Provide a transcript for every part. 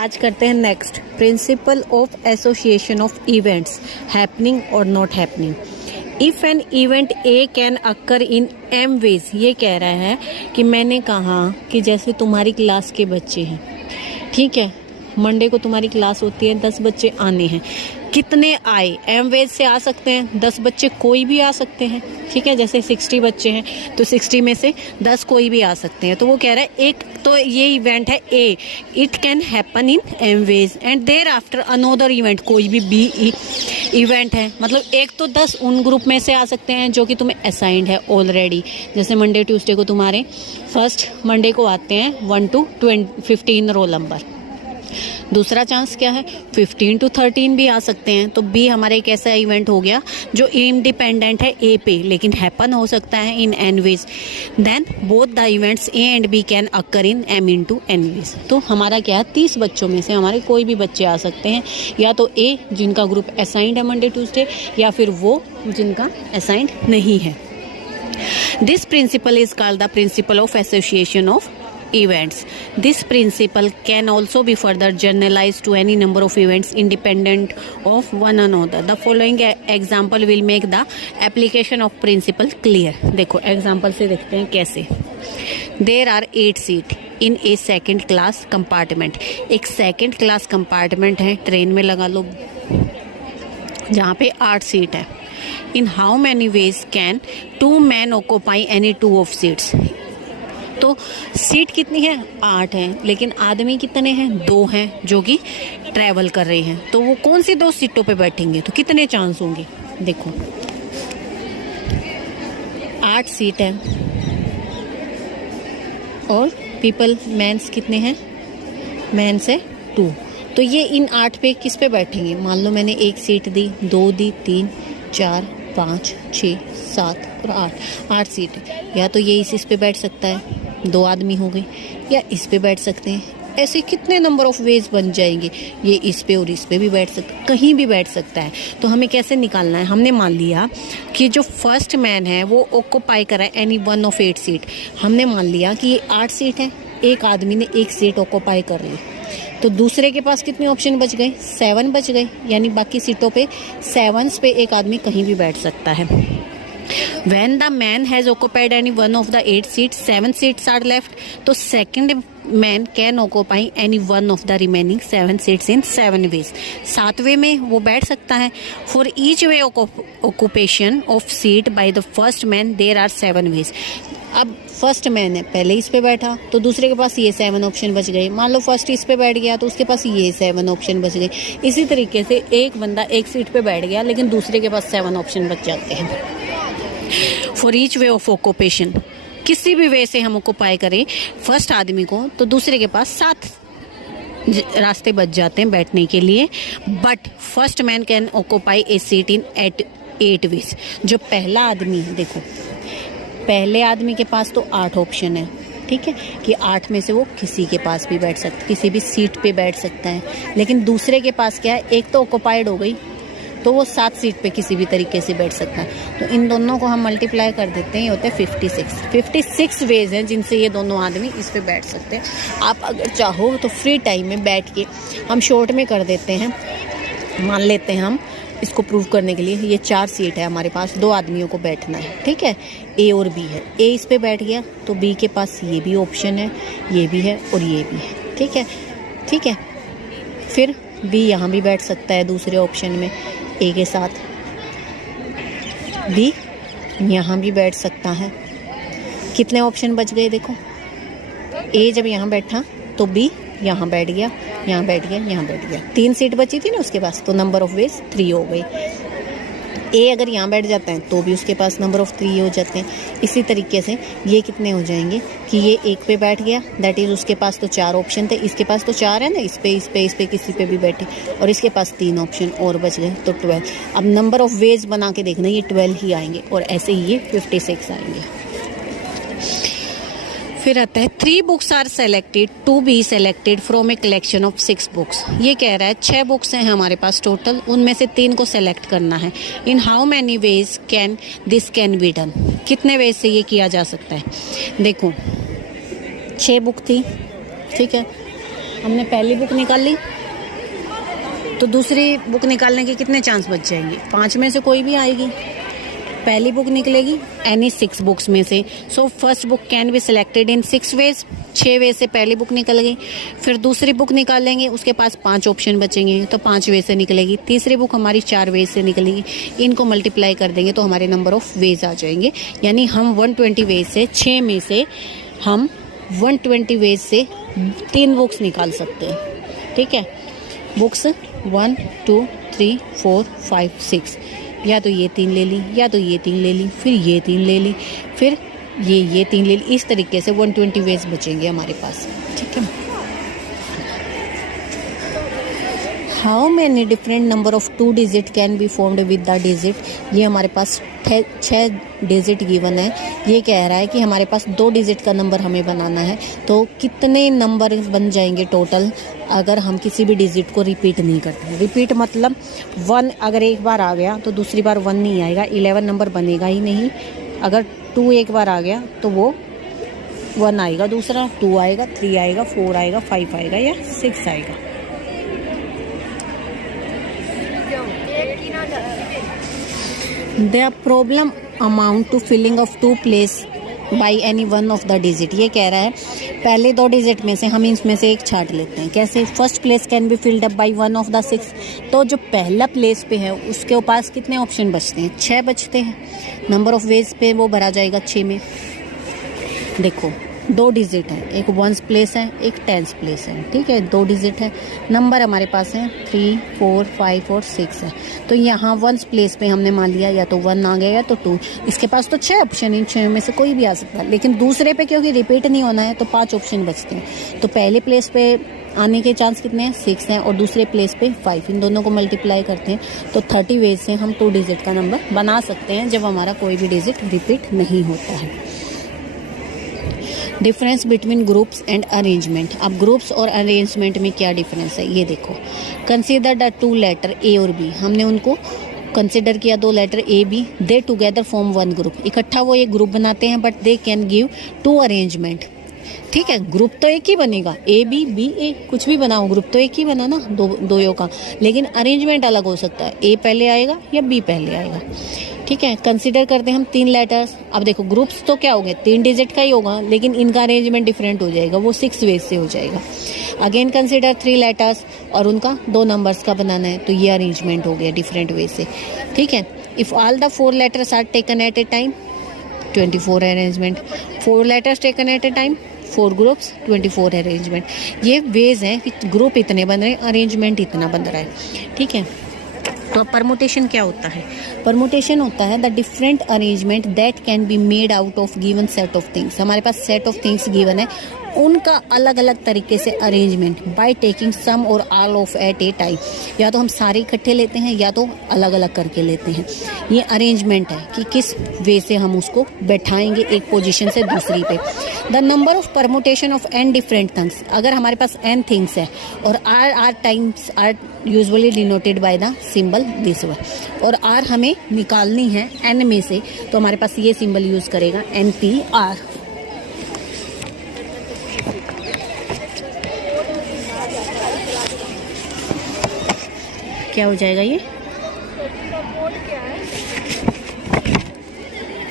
आज करते हैं next principle of association of events happening और not happening. If an event A can occur in m ways, ये कह रहा है कि मैंने कहा कि जैसे तुम्हारी क्लास के बच्चे हैं, ठीक है, मंडे को तुम्हारी क्लास होती है, 10 बच्चे आने हैं, कितने आए, एम वेज से आ सकते हैं 10 बच्चे, कोई भी आ सकते हैं, ठीक है, जैसे 60 बच्चे हैं तो 60 में से 10 कोई भी आ सकते हैं। तो वो कह रहा है एक तो ये इवेंट है A, it can happen in m ways and there after another event, कोई भी बी इवेंट है, मतलब एक तो 10 उन ग्रुप में से आ सकते हैं जो कि तुम्हें असाइंड है ऑलरेडी। जैसे मंडे ट्यूसडे को तुम्हारे फर्स्ट मंडे को आते हैं 1 to 15 रोल नंबर। दूसरा चांस क्या है, 15 to 13 भी आ सकते हैं। तो बी हमारा एक ऐसा इवेंट हो गया जो इंडिपेंडेंट है ए पे, लेकिन हैपन हो सकता है in n ways. Then both the events A and B can occur in m into n ways. तो हमारा क्या है, 30 बच्चों में से हमारे कोई भी बच्चे आ सकते हैं, या तो ए जिनका ग्रुप असाइंड है मंडे ट्यूसडे, या फिर वो जिनका असाइंड नहीं है। This principle is called the principal of association of events. This principle can also be further generalized to any number of events independent of one another. The following example will make the application of principle clear. देखो example से देखते हैं कैसे। There are 8 seats in a second class compartment. एक second class compartment है, train में लगा लो, जहाँ पे 8 सीट है। In how many ways can 2 men occupy any 2 of seats? तो सीट कितनी है, 8 हैं, लेकिन आदमी कितने हैं, 2 हैं जो कि ट्रैवल कर रहे हैं। तो वो कौन सी 2 सीटों पे बैठेंगे, तो कितने चांस होंगे, देखो 8 सीट है और पीपल मैंस कितने हैं, मैंस है 2। तो ये इन 8 पे किस पे बैठेंगे, मान लो मैंने 1 सीट दी, 2 दी, 3, 4, 5, 6, 7 और 8 सीट है। या तो ये इस पे बैठ सकता है, 2 आदमी हो गए, या इस पे बैठ सकते हैं। ऐसे कितने नंबर ऑफ वेज बन जाएंगे, ये इस पे और इस पे भी बैठ सकता, कहीं भी बैठ सकता है। तो हमें कैसे निकालना है, हमने मान लिया कि जो फर्स्ट मैन है वो ऑक्यूपाई करा है एनी वन ऑफ 8 सीट। हमने मान लिया कि ये 8 सीट है, एक आदमी ने 1 सीट ऑक्यूपाई कर ली, तो दूसरे के पास कितने ऑप्शन बच गए, 7 बच गए, यानी बाकी सीटों पे 7 पे एक आदमी कहीं भी बैठ सकता है। When the man has occupied any one of the 8 seats, 7 seats are left. तो second man can occupy any one of the remaining 7 seats in 7 ways. 7 वे में वो बैठ सकता है। For each way occupation of seat by the first man, there are 7 ways. अब first man है, पहले इस पे बैठा तो दूसरे के पास ये 7 ऑप्शन बच गए। मान लो फर्स्ट इस पे बैठ गया तो उसके पास ये 7 ऑप्शन बच गए। इसी तरीके से एक बंदा एक सीट पे बैठ गया लेकिन दूसरे के पास 7 ऑप्शन बच जाते हैं। For each way of occupation, किसी भी वे से हम ऑक्यूपाई करें फर्स्ट आदमी को तो दूसरे के पास 7 रास्ते बच जाते हैं बैठने के लिए। But first man can occupy a seat in 8 ways. जो पहला आदमी है, देखो पहले आदमी के पास तो 8 ऑप्शन है, ठीक है, कि 8 में से वो किसी के पास भी बैठ सकता, किसी भी सीट पे बैठ सकता है। लेकिन दूसरे के पास क्या है, एक तो ऑक्यूपाइड हो गई तो वो 7 सीट पे किसी भी तरीके से बैठ सकता है। तो इन दोनों को हम मल्टीप्लाई कर देते हैं, ये होते हैं 56 वेज हैं जिनसे ये दोनों आदमी इस पे बैठ सकते हैं। आप अगर चाहो तो फ्री टाइम में बैठ के हम शॉर्ट में कर देते हैं, मान लेते हैं हम इसको प्रूव करने के लिए, ये 4 सीट है हमारे पास, 2 आदमियों को बैठना है, ठीक है, ए और बी है। ए इस पे बैठ गया तो बी के पास ये भी ऑप्शन है, ये भी है और ये भी है, ठीक है, ठीक है। फिर बी यहाँ भी बैठ सकता है दूसरे ऑप्शन में ए के साथ, बी यहाँ भी बैठ सकता है। कितने ऑप्शन बच गए, देखो ए जब यहाँ बैठा तो बी यहाँ बैठ गया, यहाँ बैठ गया, यहाँ बैठ गया, 3 सीट बची थी ना उसके पास, तो नंबर ऑफ वेज 3 हो गई। ए अगर यहाँ बैठ जाता है तो भी उसके पास नंबर ऑफ 3 हो जाते हैं। इसी तरीके से ये कितने हो जाएंगे कि ये एक पे बैठ गया, दैट इज़ उसके पास तो 4 ऑप्शन थे, इसके पास तो 4 है ना, इस पे किसी पे भी बैठे, और इसके पास 3 ऑप्शन और बच गए तो 12। अब नंबर ऑफ वेज बना के देखना, ये 12 ही आएंगे और ऐसे ही ये 56 आएंगे। फिर आता है 3 books are selected to be selected from a collection of 6 books. ये कह रहा है 6 बुक्स हैं हमारे पास टोटल, उनमें से 3 को सेलेक्ट करना है। In how many ways can this can be done, कितने वेज से ये किया जा सकता है। देखो 6 बुक थी, ठीक है, हमने पहली बुक निकाल ली, तो दूसरी बुक निकालने के कितने चांस बच जाएंगे? 5 में से कोई भी आएगी। पहली बुक निकलेगी एनी 6 बुक्स में से। So first book can be selected in 6 ways. 6 way से पहली बुक निकल गई। फिर दूसरी बुक निकालेंगे, उसके पास 5 ऑप्शन बचेंगे, तो 5 वे से निकलेगी। तीसरी बुक हमारी 4 वे से निकलेगी। इनको मल्टीप्लाई कर देंगे तो हमारे नंबर ऑफ वेज आ जाएंगे। यानी हम 120 वेज से 6 में से हम 120 वेज से 3 बुक्स निकाल सकते हैं। ठीक है, बुक्स 1 2 3 4 5 6, या तो ये 3 ले ली, या तो ये 3 ले ली, फिर ये 3 ले ली, फिर ये 3 ले ली। इस तरीके से 120 वेज बचेंगे हमारे पास। ठीक है, how many different number of 2 digit can be formed with the digit. ये हमारे पास 6 डिजिट गिवन है। ये कह रहा है कि हमारे पास 2 डिजिट का नंबर हमें बनाना है, तो कितने नंबर बन जाएंगे टोटल अगर हम किसी भी डिजिट को रिपीट नहीं करते। रिपीट मतलब 1 अगर एक बार आ गया तो दूसरी बार 1 नहीं आएगा, 11 नंबर बनेगा ही नहीं। अगर 2 एक बार आ गया तो वो 1 आएगा, दूसरा 2 आएगा, 3 आएगा, 4 आएगा, 5 आएगा या 6 आएगा। The problem amount to filling of 2 place by any one of the digit. ये कह रहा है पहले 2 डिजिट में से हम इसमें से एक छांट लेते हैं। कैसे? First place can be filled up by one of the 6। तो जो पहला प्लेस पे है उसके पास कितने ऑप्शन बचते हैं? 6 बचते हैं। नंबर ऑफ वेज पे वो भरा जाएगा 6 में। देखो 2 डिजिट है, एक 1s प्लेस है, एक 10s प्लेस है। ठीक है, 2 डिजिट है। नंबर हमारे पास है 3 4 5 और 6 है। तो यहाँ 1s प्लेस पे हमने मान लिया या तो 1 आ गया या तो 2। इसके पास तो 6 ऑप्शन, इन 6 में से कोई भी आ सकता है। लेकिन दूसरे पे क्योंकि रिपीट नहीं होना है तो 5 ऑप्शन बचते हैं। तो पहले प्लेस पे आने के चांस कितने हैं? 6 हैं, और दूसरे प्लेस पे 5। इन दोनों को मल्टीप्लाई करते हैं तो 30 वेज से हम 2 डिजिट का नंबर बना सकते हैं जब हमारा कोई भी डिजिट रिपीट नहीं होता है। Difference between groups and arrangement. अब ग्रुप्स और अरेंजमेंट में क्या डिफरेंस है ये देखो। कंसीडर द 2 लेटर ए और बी। हमने उनको कंसिडर किया, 2 letter A B. They together form 1 group. इकट्ठा वो एक ग्रुप बनाते हैं, but they can give 2 arrangement. ठीक है, ग्रुप तो एक ही बनेगा, ए बी बी ए, कुछ भी बनाओ ग्रुप तो एक ही बना ना, दो का। लेकिन अरेंजमेंट अलग हो सकता है, ए पहले आएगा या बी पहले आएगा। ठीक है, कंसीडर करते हैं हम 3 लेटर्स। अब देखो ग्रुप्स तो क्या हो गए, 3 डिजिट का ही होगा, लेकिन इनका अरेंजमेंट डिफरेंट हो जाएगा, वो 6 वेज से हो जाएगा। अगेन कंसीडर 3 लेटर्स और उनका 2 नंबर्स का बनाना है, तो ये अरेंजमेंट हो गया डिफरेंट वे से। ठीक है, if all the 4 letters are taken at a time 24 arrangement. 4 letters taken at a time 4 groups 24 arrangement. ये वेज हैं कि ग्रुप इतने बन रहे हैं, अरेंजमेंट इतना बन रहा है। ठीक है, तो परमुटेशन क्या होता है? परमुटेशन होता है the different arrangement that can be made out of given set of things. हमारे पास सेट ऑफ थिंग्स गिवन है, उनका अलग अलग तरीके से arrangement bye taking some or all of at a time. या तो हम सारे इकट्ठे लेते हैं या तो अलग अलग करके लेते हैं। ये अरेंजमेंट है कि किस वे से हम उसको बैठाएंगे एक पोजीशन से दूसरी पे। The number of permutation of n different things. अगर हमारे पास एन थिंग्स है और r times are usually denoted by the symbol this one, और आर हमें निकालनी है एन में से, तो हमारे पास ये सिंबल यूज करेगा NPR। क्या हो जाएगा ये?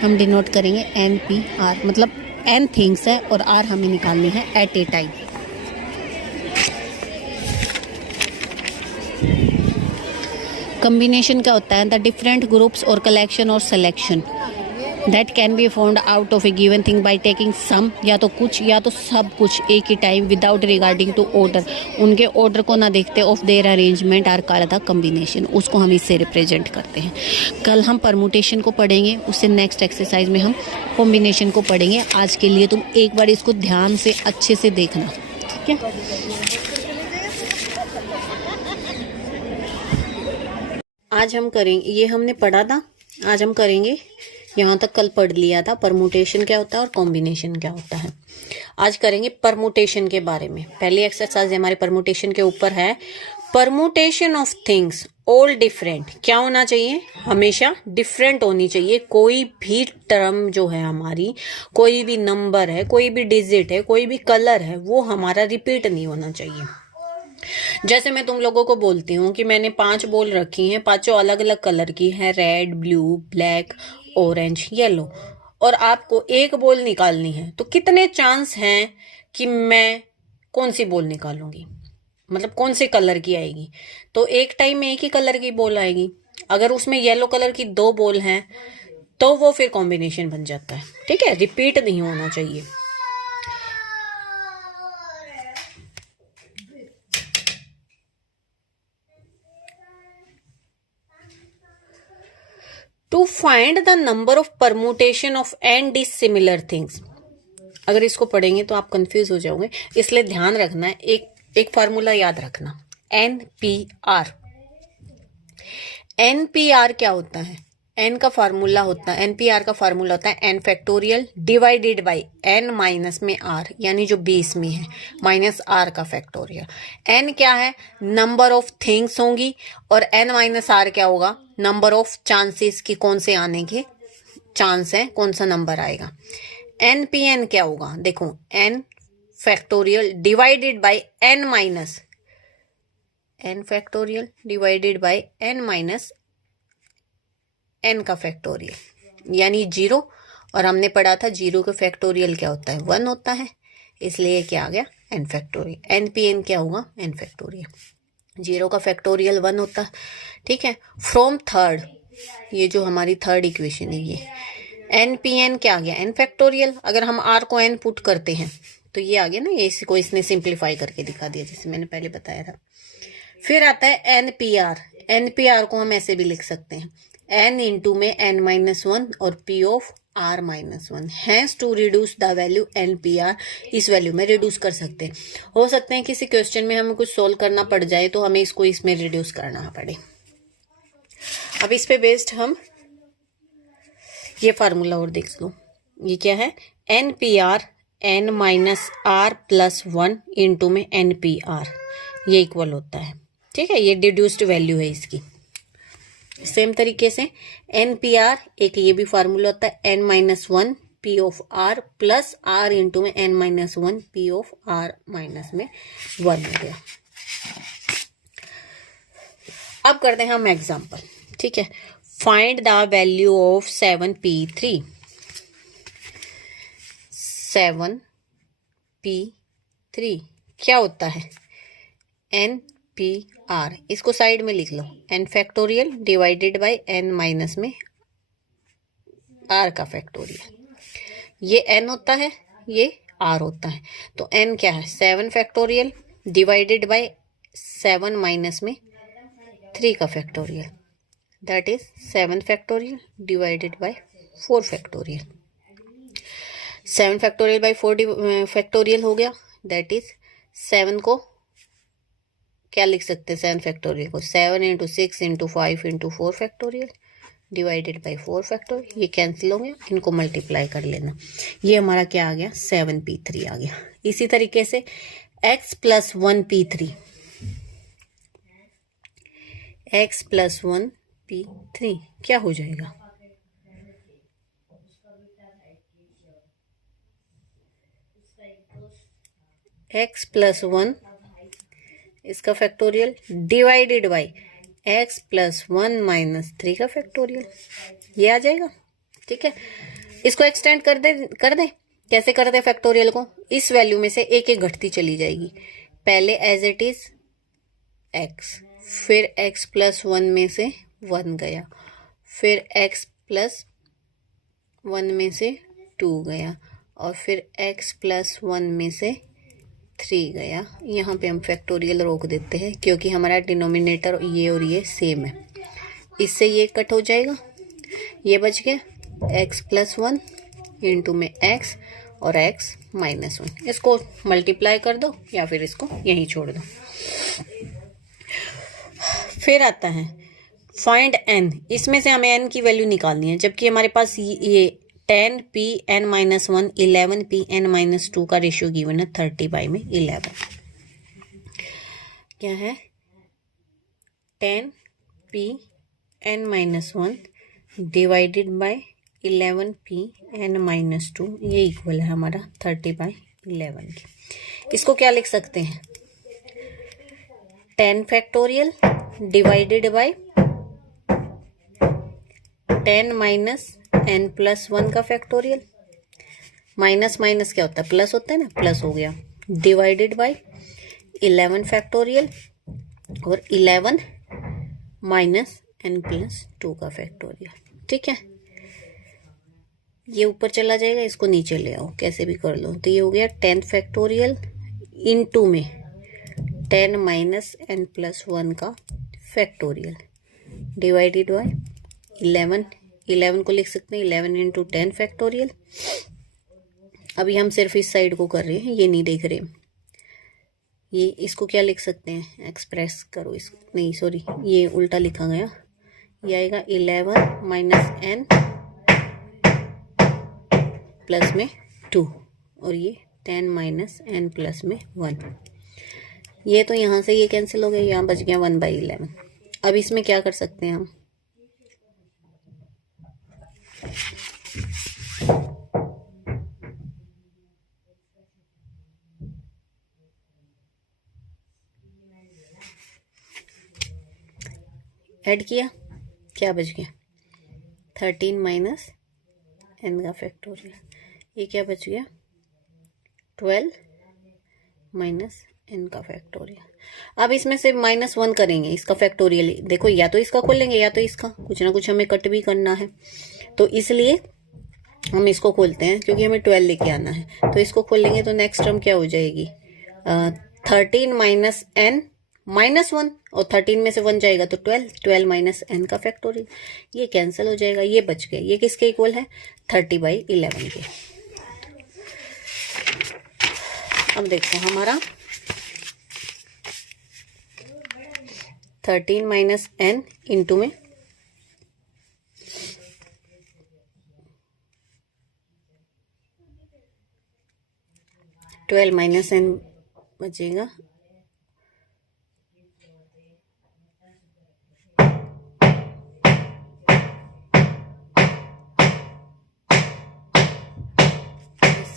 हम डिनोट करेंगे NPR, मतलब n थिंग्स है और r हमें निकालनी है एट ए टाइम। कम्बिनेशन क्या होता है? द डिफरेंट ग्रुप्स और कलेक्शन और selection that can be found out of a given thing by taking some, या तो कुछ या तो सब कुछ एक ही time without regarding to order. उनके ऑर्डर को ना देखते of their arrangement are called the combination. उसको हम इससे रिप्रेजेंट करते हैं। कल हम परमुटेशन को पढ़ेंगे, उससे नेक्स्ट एक्सरसाइज में हम कॉम्बिनेशन को पढ़ेंगे। आज के लिए तुम एक बार इसको ध्यान से अच्छे से देखना, ठीक है? आज हम करेंगे, ये हमने पढ़ा था, आज हम करेंगे, यहाँ तक कल पढ़ लिया था परमुटेशन क्या होता है और कॉम्बिनेशन क्या होता है। आज करेंगे परमुटेशन के बारे में। पहली एक्सरसाइज हमारे परमुटेशन के ऊपर है। Permutation of things all different. क्या होना चाहिए? हमेशा डिफरेंट होनी चाहिए। कोई भी टर्म जो है हमारी, कोई भी नंबर है, कोई भी डिजिट है, कोई भी कलर है, वो हमारा रिपीट नहीं होना चाहिए। जैसे मैं तुम लोगों को बोलती हूँ कि मैंने 5 बॉल रखी हैं, पांचों अलग अलग कलर की हैं, red, blue, black, orange, yellow, और आपको एक बॉल निकालनी है, तो कितने चांस हैं कि मैं कौन सी बॉल निकालूंगी, मतलब कौन से कलर की आएगी। तो एक टाइम में एक ही कलर की बॉल आएगी। अगर उसमें येलो कलर की 2 बॉल हैं तो वो फिर कॉम्बिनेशन बन जाता है। ठीक है, रिपीट नहीं होना चाहिए। To find the number of permutation of n dissimilar things. अगर इसको पढ़ेंगे तो आप कंफ्यूज हो जाओगे, इसलिए ध्यान रखना है, एक फार्मूला याद रखना, NPR। NPR क्या होता है? एन का फार्मूला होता है, NPR का फार्मूला होता है n factorial divided by n minus में r, यानी जो 20 में है, माइनस r का फैक्टोरियल। n क्या है? नंबर ऑफ थिंग्स होंगी, और n माइनस r क्या होगा? नंबर ऑफ चांसेस की कौन से आने के चांस है, कौन सा नंबर आएगा। NPN क्या होगा? देखो, n factorial divided by n minus n factorial divided by n minus n का फैक्टोरियल, यानी 0। और हमने पढ़ा था 0 का फैक्टोरियल क्या होता है? 1 होता है, इसलिए क्या आ गया? n factorial. NPN क्या होगा? n factorial. 0 का फैक्टोरियल 1 होता है। ठीक है, फ्रॉम थर्ड, ये जो हमारी थर्ड इक्वेशन है, ये NPN क्या आ गया? n factorial. अगर हम r को n पुट करते हैं तो ये आ गया ना, ये इसको इसने सिंप्लीफाई करके दिखा दिया, जैसे मैंने पहले बताया था। फिर आता है NPR। NPR को हम ऐसे भी लिख सकते हैं, n इंटू में n माइनस 1 और p of r minus 1। Hence to reduce the value NPR, इस वैल्यू में रिड्यूस कर सकते हैं। हो सकते हैं किसी क्वेश्चन में हमें कुछ सोल्व करना पड़ जाए तो हमें इसको इसमें रिड्यूस करना पड़े। अब इस पे बेस्ड हम ये फार्मूला और देख लो, ये क्या है? NPR n minus r plus 1 into में NPR, ये इक्वल होता है। ठीक है, ये डिड्यूस्ड वैल्यू है इसकी। सेम तरीके से NPR, एक ये भी फार्मूला होता है, n minus 1 p of r plus r into में n minus 1 p of r minus में 1 हो गया। अब करते हैं हम एग्जाम्पल। ठीक है, find the value of 7p3। 7p3 क्या होता है? NPR, इसको साइड में लिख लो, n factorial divided by n minus में r का फैक्टोरियल। ये n होता है, ये r होता है, तो n क्या है? 7 फैक्टोरियल डिवाइडेड बाय 7 माइनस में 3 का factorial, that is 7 factorial divided by 4 factorial. 7 factorial by 4 factorial हो गया, दैट इज 7 को क्या लिख सकते हैं? 7 फैक्टोरियल को 7 into 6 into 5 into 4 factorial divided by 4 factorial. ये कैंसिल होंगे, इनको मल्टीप्लाई कर लेना। ये हमारा क्या आ गया? 7p3 आ गया। इसी तरीके से x plus 1p3, x plus 1p3 क्या हो जाएगा? x प्लस 1 इसका factorial divided by x plus 1 minus 3 का फैक्टोरियल, ये आ जाएगा। ठीक है, इसको एक्सटेंड कर दे। कैसे कर दे फैक्टोरियल को? इस वैल्यू में से एक एक घटती चली जाएगी। पहले एज इट इज x, फिर x प्लस 1 में से 1 गया, फिर x प्लस 1 में से 2 गया, और फिर x प्लस 1 में से 3 गया। यहाँ पे हम फैक्टोरियल रोक देते हैं क्योंकि हमारा डिनोमिनेटर ये और ये सेम है। इससे ये कट हो जाएगा, ये बच गया x प्लस 1 इंटू में x और x माइनस 1। इसको मल्टीप्लाई कर दो या फिर इसको यहीं छोड़ दो। फिर आता है फाइंड n। इसमें से हमें n की वैल्यू निकालनी है, जबकि हमारे पास ये 10p n minus 1 11p n minus 2 का रेशियो गिवन है 30/11। क्या है? 10p n minus 1 divided by 11p n minus 2, ये इक्वल है हमारा 30/11 के। इसको क्या लिख सकते हैं? 10 factorial divided by 10 minus n plus 1 का फैक्टोरियल। माइनस माइनस क्या होता है, प्लस होता है ना, प्लस हो गया, डिवाइडेड बाय 11 फैक्टोरियल और 11 माइनस n प्लस 2 का फैक्टोरियल। ठीक है, ये ऊपर चला जाएगा, इसको नीचे ले आओ, कैसे भी कर लो। तो ये हो गया 10 फैक्टोरियल इनटू में 10 माइनस n प्लस 1 का फैक्टोरियल डिवाइडेड बाय 11 को लिख सकते हैं 11 इंटू 10 फैक्टोरियल। अभी हम सिर्फ इस साइड को कर रहे हैं, ये नहीं देख रहे। ये इसको क्या लिख सकते हैं, एक्सप्रेस करो इसको, नहीं सॉरी ये उल्टा लिखा गया, ये आएगा 11 माइनस n प्लस में 2 और ये 10 माइनस n प्लस में 1। ये तो यहाँ से ये कैंसिल हो गया, यहाँ बच गया 1/11। अब इसमें क्या कर सकते हैं हम, ऐड किया, क्या बच गया 13 माइनस n का फैक्टोरियल। ये क्या बच गया 12 माइनस n का फैक्टोरियल। अब इसमें से -1 करेंगे, इसका फैक्टोरियल देखो, या तो इसका खोल लेंगे या तो इसका, कुछ ना कुछ हमें कट भी करना है, तो इसलिए हम इसको खोलते हैं क्योंकि हमें 12 लेके आना है। तो इसको खोल लेंगे तो नेक्स्ट टर्म क्या हो जाएगी 13 माइनस n माइनस 1 और 13 में से 1 जाएगा तो 12 माइनस n का फैक्टोरियल। ये कैंसिल हो जाएगा, ये बच गए। ये किसके इक्वल है 30/11 के। अब देखो हमारा 13 माइनस n इंटू में 12 माइनस n बचेगा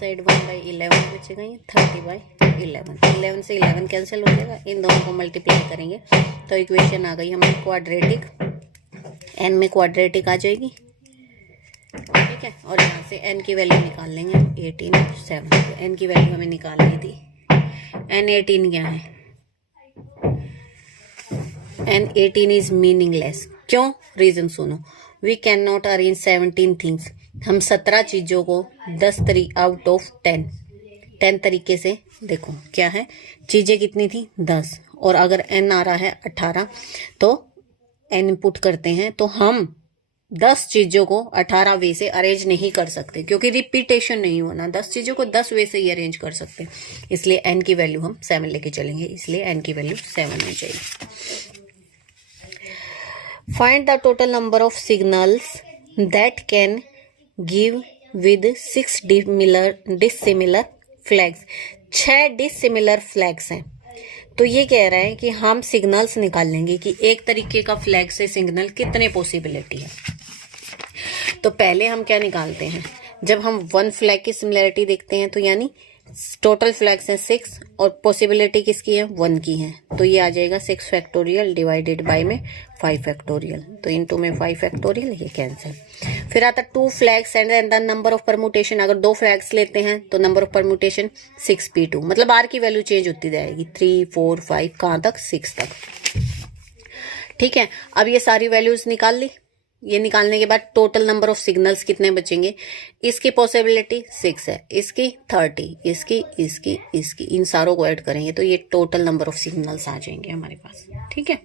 1/11 बचेगा, ये 30/11। 11 से 11 कैंसिल हो जाएगा, इन दोनों को मल्टीप्लाई करेंगे तो इक्वेशन आ गई हमारी क्वाड्रेटिक, n में क्वाड्रेटिक आ जाएगी। ठीक है, और यहाँ से n की वैल्यू निकाल लेंगे 18 7। तो n की वैल्यू हमें निकालनी थी, n 18 क्या है, n 18 इज मीनिंगलेस। क्यों, रीजन सुनो, we can not arrange 17 things. हम 17 चीजों को 10 आउट ऑफ 10 तरीके से, देखो क्या है, चीजें कितनी थी 10, और अगर n आ रहा है 18 तो n पुट करते हैं, तो हम 10 चीजों को 18 वे से अरेंज नहीं कर सकते क्योंकि रिपीटेशन नहीं होना। 10 चीजों को 10 वे से ही अरेंज कर सकते, इसलिए n की वैल्यू हम 7 लेके चलेंगे, इसलिए n की वैल्यू 7 हो जाएगी। Find the total number of signals that can give with 6 dissimilar flags. 6 dissimilar flags हैं, तो ये कह रहा है कि हम सिग्नल्स निकाल लेंगे कि एक तरीके का फ्लैग से सिग्नल कितने पॉसिबिलिटी है। तो पहले हम क्या निकालते हैं, जब हम 1 फ्लैग की सिमिलरिटी देखते हैं तो यानी टोटल फ्लैग्स हैं 6 और पॉसिबिलिटी किसकी है 1 की है, तो ये आ जाएगा 6 फैक्टोरियल डिवाइडेड बाय में 5 फैक्टोरियल, तो इनटू में 5 फैक्टोरियल, ये कैंसिल। फिर आता 2 flags and the number of permutation. अगर 2 फ्लैग्स लेते हैं तो नंबर ऑफ परमुटेशन 6p2, मतलब r की वैल्यू चेंज होती जाएगी 3 4 5 कहाँ तक 6 तक। ठीक है, अब ये सारी वैल्यूज निकाल ली। ये निकालने के बाद टोटल नंबर ऑफ सिग्नल्स कितने बचेंगे, इसकी पॉसिबिलिटी 6 है, इसकी 30, इसकी इन सारों को ऐड करेंगे तो ये टोटल नंबर ऑफ सिग्नल्स आ जाएंगे हमारे पास। ठीक है,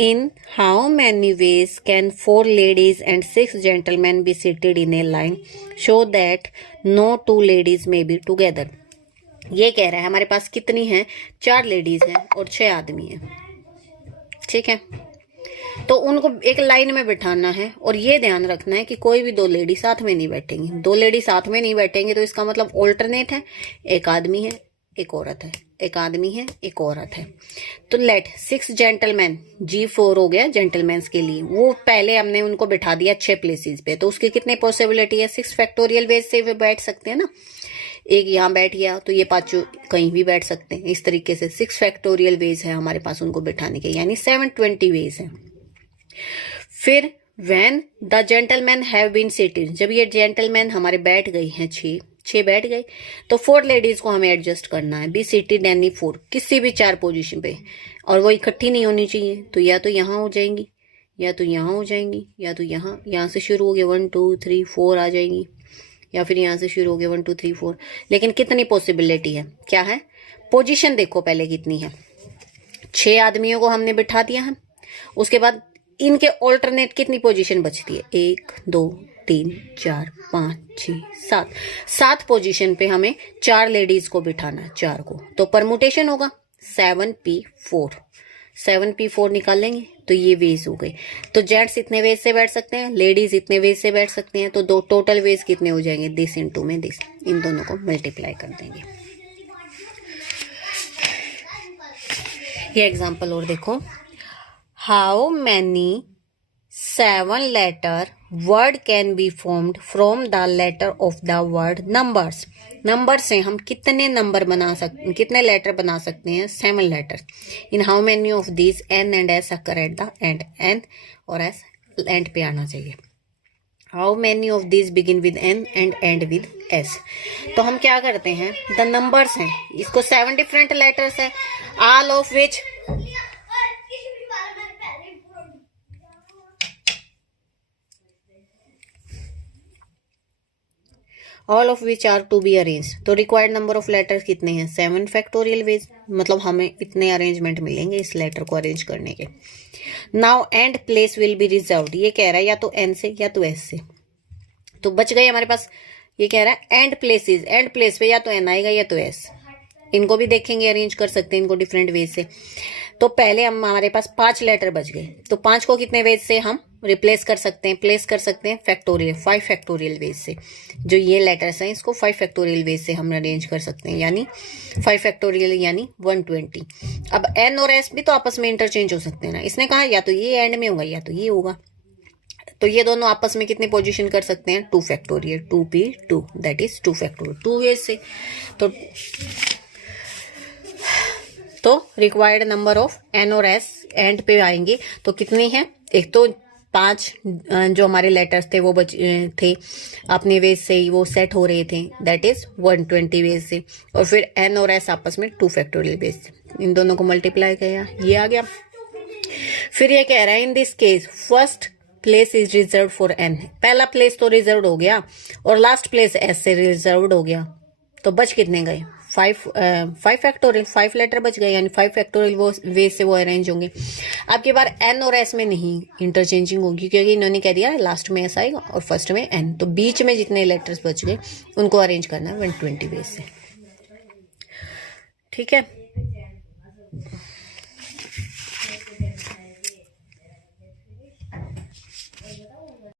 in how many ways can 4 ladies and 6 gentleman be seated in a line, so that no 2 ladies may be together. ये कह रहा है हमारे पास कितनी है, 4 लेडीज हैं और 6 आदमी हैं। ठीक है, तो उनको एक लाइन में बिठाना है और ये ध्यान रखना है कि कोई भी 2 लेडी साथ में नहीं बैठेंगी। 2 लेडी साथ में नहीं बैठेंगे तो इसका मतलब ऑल्टरनेट है, एक आदमी है एक औरत है, एक आदमी है एक औरत है। तो लेट 6 जेंटलमैन, G4 हो गया जेंटलमैन्स के लिए, वो पहले हमने उनको बिठा दिया 6 प्लेसेस पे, तो उसकी कितनी पॉसिबिलिटी है 6 फैक्टोरियल वेज से वे बैठ सकते हैं ना। एक यहाँ बैठ गया तो ये पांचों कहीं भी बैठ सकते हैं। इस तरीके से 6 फैक्टोरियल वेज है हमारे पास उनको बिठाने के, यानी 720 वेज है। फिर when the gentleman have been seated, जब ये जेंटलमैन हमारे बैठ गए हैं, 6 बैठ गए, तो 4 लेडीज को हमें एडजस्ट करना है। बी सीटेड एनी 4, किसी भी 4 पोजीशन पे, और वो इकट्ठी नहीं होनी चाहिए। तो या तो यहाँ हो जाएंगी, या तो यहाँ हो जाएंगी, या तो यहाँ से शुरू हो गया 1 2 3 4 आ जाएंगी, या फिर यहाँ से शुरू हो गया 1 2 3 4। लेकिन कितनी पॉसिबिलिटी है, क्या है, पोजीशन देखो पहले कितनी है। 6 आदमियों को हमने बिठा दिया है, उसके बाद इनके ऑल्टरनेट कितनी पोजीशन बचती है, 1 2 3 4 5 6 7, 7 पोजीशन पे हमें 4 लेडीज को बिठाना है, 4 को। तो परमुटेशन होगा 7p4, 7p4 निकाल लेंगे तो ये वेज हो गए। तो जेंट्स इतने वेज से बैठ सकते हैं, लेडीज इतने वेज से बैठ सकते हैं, तो दो टोटल वेज कितने हो जाएंगे, दिस इंटू में दिस, इन दोनों को मल्टीप्लाई कर देंगे। ये एग्जांपल और देखो, how many 7 letter word can be formed from the letter of the word numbers. Number से हम कितने नंबर बना सकते, कितने लेटर बना सकते हैं, 7 letter. In how many of these N and S occur at the end, N और एस एंड पे आना चाहिए। How many of these begin with N and end with S. तो हम क्या करते हैं, द नंबर्स हैं, इसको 7 डिफरेंट लेटर्स है, all of which all of which are to be arrange. तो रिक्वायर्ड नंबर ऑफ लेटर्स कितने हैं, 7 फैक्टोरियल वेज, मतलब हमें इतने अरेंजमेंट मिलेंगे इस लेटर को अरेंज करने के। Now and place will be reserved, ये कह रहा है या तो एन से या तो एस से। तो बच गए हमारे पास, ये कह रहा है एंड प्लेसेस, एंड प्लेस पे या तो एन आएगा या तो एस। इनको भी देखेंगे, अरेंज कर सकते हैं इनको डिफरेंट वेज से। तो पहले हम हमारे पास 5 लेटर बच गए, तो 5 को कितने वेज से हम रिप्लेस कर सकते हैं, प्लेस कर सकते हैं, फैक्टोरियल 5 फैक्टोरियल वेज से। जो ये लेटर्स हैं इसको 5 फैक्टोरियल वेज से हम अरेंज कर सकते हैं, यानी 5 फैक्टोरियल यानी 120। अब एन और एस भी तो आपस में इंटरचेंज हो सकते हैं ना, इसने कहा या तो ये एंड में होगा या तो ये होगा। तो ये दोनों आपस में कितने पोजीशन कर सकते हैं, 2 factorial, 2p2, that is 2 factorial, 2 ways से। तो रिक्वायर्ड नंबर ऑफ एन और एस एंड पे आएंगे तो कितने हैं, एक तो 5 जो हमारे लेटर्स थे वो थे अपने वेज से ही वो सेट हो रहे थे, दैट इज 120 वेज से। और फिर एन और एस आपस में 2 फैक्टोरियल वेज से, इन दोनों को मल्टीप्लाई किया, ये आ गया। फिर ये कह रहा है in this case first place is reserve for N, पहला प्लेस तो रिजर्व हो गया और लास्ट प्लेस एस से रिजर्व हो गया, तो बच कितने गए, 5 फैक्टोरियल, 5 लेटर बच गए, यानी 5 फैक्टोरियल वो वेज से वो अरेंज होंगे। अब की बार एन और एस में नहीं इंटरचेंजिंग होगी, क्योंकि इन्होंने कह दिया लास्ट में एस आएगा और फर्स्ट में एन, तो बीच में जितने लेटर्स बच गए उनको अरेंज करना है 120 वेज से। ठीक है।